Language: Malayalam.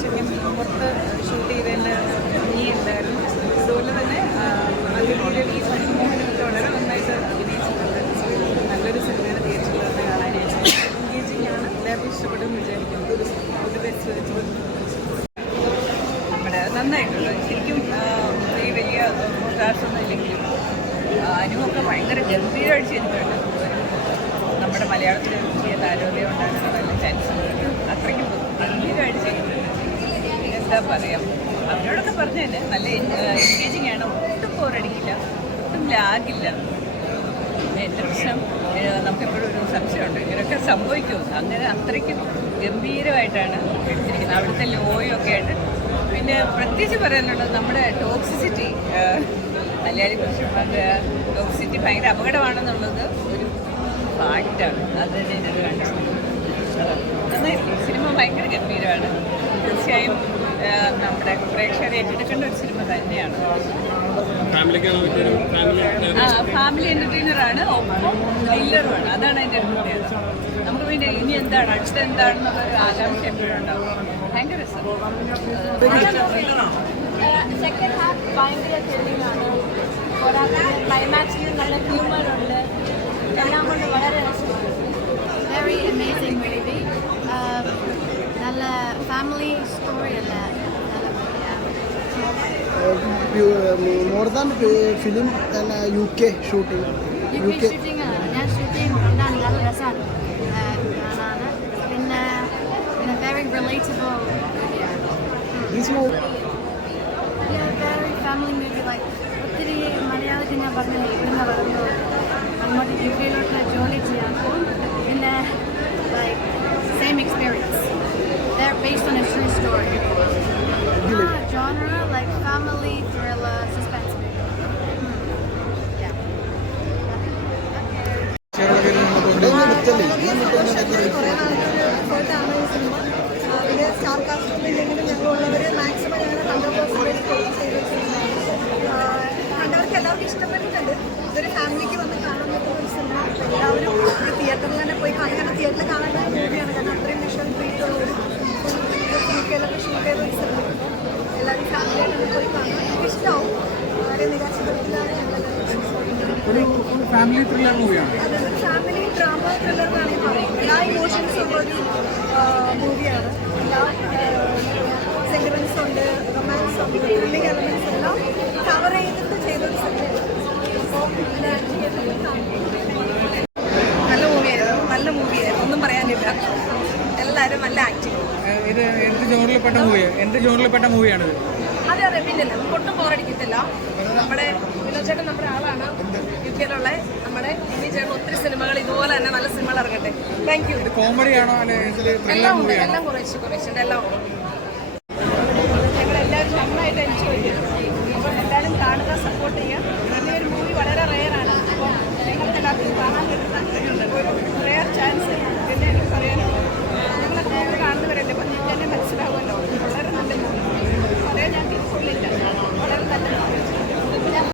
ശരിക്കും പുറത്ത് ഷൂട്ട് ചെയ്തതിൻ്റെ ഭംഗിയുണ്ടായിരുന്നു. അതുപോലെ തന്നെ അതിലൂടെ ഈ സിനിമയിലൊക്കെ വളരെ നന്നായിട്ട് അഭിനയിച്ചിട്ടുണ്ട്. നല്ലൊരു സിനിമയാണ് തിയേറ്ററിൽ തന്നെ കാണാനായിട്ട്. എൻഗേജിങ് ആണ്, എല്ലാവർക്കും ഇഷ്ടപ്പെടുമെന്ന് വിചാരിക്കുന്നു. ഒരു ബെസ്റ്റ് നമ്മുടെ നന്നായിട്ടുള്ളത് ശരിക്കും ഈ വലിയ മോട്ടാർസൊന്നും ഇല്ലെങ്കിലും അനുവൊക്കെ ഭയങ്കര ഗംഭീരമായിട്ട് ചെയ്തിട്ടുണ്ട്. നമ്മുടെ മലയാളത്തിൽ വലിയ താരോദയം ഉണ്ടാകാനുള്ള നല്ല ചാൻസ് ഉണ്ട്. അത്രയ്ക്കും ഗംഭീരമായിട്ട് ചെയ്തിട്ടുണ്ട്. എന്താ പറയാം, അവരോടൊക്കെ പറഞ്ഞു തന്നെ നല്ല എൻഗേജിങ് ആണ്. ഒട്ടും ബോറടിക്കില്ല, ഒട്ടും ലാഗില്ല. എൻ്റെ പ്രശ്നം നമുക്കെപ്പോഴും ഒരു സംശയമുണ്ട്, ഇങ്ങനെയൊക്കെ സംഭവിക്കുമോ. അങ്ങനെ അത്രയ്ക്കും ഗംഭീരമായിട്ടാണ് എടുത്തിരിക്കുന്നത്. അവിടുത്തെ ലോയൊക്കെ ആയിട്ട്. പിന്നെ പ്രത്യേകിച്ച് പറയാനുള്ളത് നമ്മുടെ ടോക്സിസിറ്റി, മലയാളി പുരുഷന്മാരുടെ ടോക്സിസിറ്റി ഭയങ്കര അപകടമാണെന്നുള്ളത് ഒരു ഫാക്റ്റാണ്. അത് തന്നെ ഇത് കാണിച്ചത് നന്നായിരിക്കും. സിനിമ ഭയങ്കര ഗംഭീരമാണ്. തീർച്ചയായും നമ്മുടെ പ്രേക്ഷകരെ ഏറ്റെടുക്കേണ്ട ഒരു സിനിമ തന്നെയാണ്. ഫാമിലി എൻ്റർടൈനറാണ്, ഒപ്പം ത്രില്ലറുമാണ്. അതാണ് അതിൻ്റെ ഒരു പ്രത്യേകത. നമുക്ക് പിന്നെ ഇനി എന്താണ് അടുത്ത എന്താണെന്നുള്ളൊരു ആകാംക്ഷ എപ്പോഴും ഉണ്ടാവും. ഭയങ്കര രസം. സെക്കൻഡ് ഹാഫ് ഭയങ്കര ത്രില്ലിംഗാണ്. ക്ലൈമാക്സിൽ നല്ല ഹ്യൂമറുണ്ട്. എല്ലാം കൊണ്ട് വളരെ രസമാണ്. Very amazing movie. നല്ല ഫാമിലി സ്റ്റോറി അല്ല. More than film UK shooting. ഞാൻ ഷൂട്ടിംഗ് കണ്ടാണ്. നല്ല രസമാണ് കാണാൻ. പിന്നെ very relatable very family movie. Like ഒത്തിരി മലയാളത്തിൽ ഞാൻ പറഞ്ഞു ഇവിടുന്ന് വളർന്നു അങ്ങോട്ട് UK ജോലി ചെയ്യാൻ. പിന്നെ like same experience. They're based on a true story. Genre like family, thriller, suspense movie. Yeah. Star cast ഇല്ലെങ്കിലും ഞങ്ങളുള്ളവർ മാക്സിമം ഞങ്ങൾ 100% കണ്ടവർക്ക് എല്ലാവർക്കും ഇഷ്ടപ്പെട്ടിട്ടുണ്ട്. ഇതൊരു ഫാമിലിക്ക് വന്ന് കാണാൻ പറ്റുന്ന ഒരു സിനിമ. എല്ലാവരും ഒരു തിയേറ്ററിൽ തന്നെ പോയി കാണാൻ, കാരണം തിയേറ്ററിൽ കാണേണ്ട ഒരു മൂവിയാണ്. കാരണം അത്രയും വിഷ്വൽ ട്രീറ്റുള്ള ഒരു ഷൂട്ട് ചെയ്ത ഒരു സിനിമ. എല്ലാവരും ഫാമിലിയായിട്ട് പോയി കാണാൻ എനിക്ക് ഇഷ്ടമാവും. വളരെ നിരാശപ്പെടുത്തിലാണ് ഒരു ഫാമിലി ത്രില്ലർ മൂവിയാണ്. അതൊരു ഫാമിലി ഡ്രാമ ത്രില്ലർ എന്നാണ് പറയുന്നത്. എല്ലാ ഇമോഷൻസും ഉള്ളൊരു മൂവിയാണ്. എല്ലാ സെന്റിമെന്റ്സ് ഉണ്ട്, റൊമാൻസ് ഉണ്ട്, ത്രില്ലിംഗ് എലമെന്റ്സ് എല്ലാം കവർ ചെയ്തിട്ട് ചെയ്തൊരു സിനിമയാണ്. നല്ല മൂവിയായിരുന്നു, നല്ല മൂവിയായിരുന്നു, ഒന്നും പറയാനില്ല. എല്ലാവരും നല്ല ആക്ടിങ്. ഇത് എന്ത് ജോണിൽപ്പെട്ട മൂവിയാണിത്? അതെ അതെ, പിന്നില്ല, നമുക്ക് ഒട്ടും ബോറടിക്കത്തില്ല. നമ്മുടെ വിനോദ് നമ്മുടെ ആളാണ്, UK നമ്മുടെ ചേട്ടൻ ഒത്തിരി സിനിമകൾ ഇതുപോലെ തന്നെ നല്ല സിനിമകൾ ഇറങ്ങട്ടെ. Thank you. കോമഡിയാണോ എല്ലാം ഉണ്ട്, എല്ലാം കുറേശ്ശെ എല്ലാം ഉണ്ട്.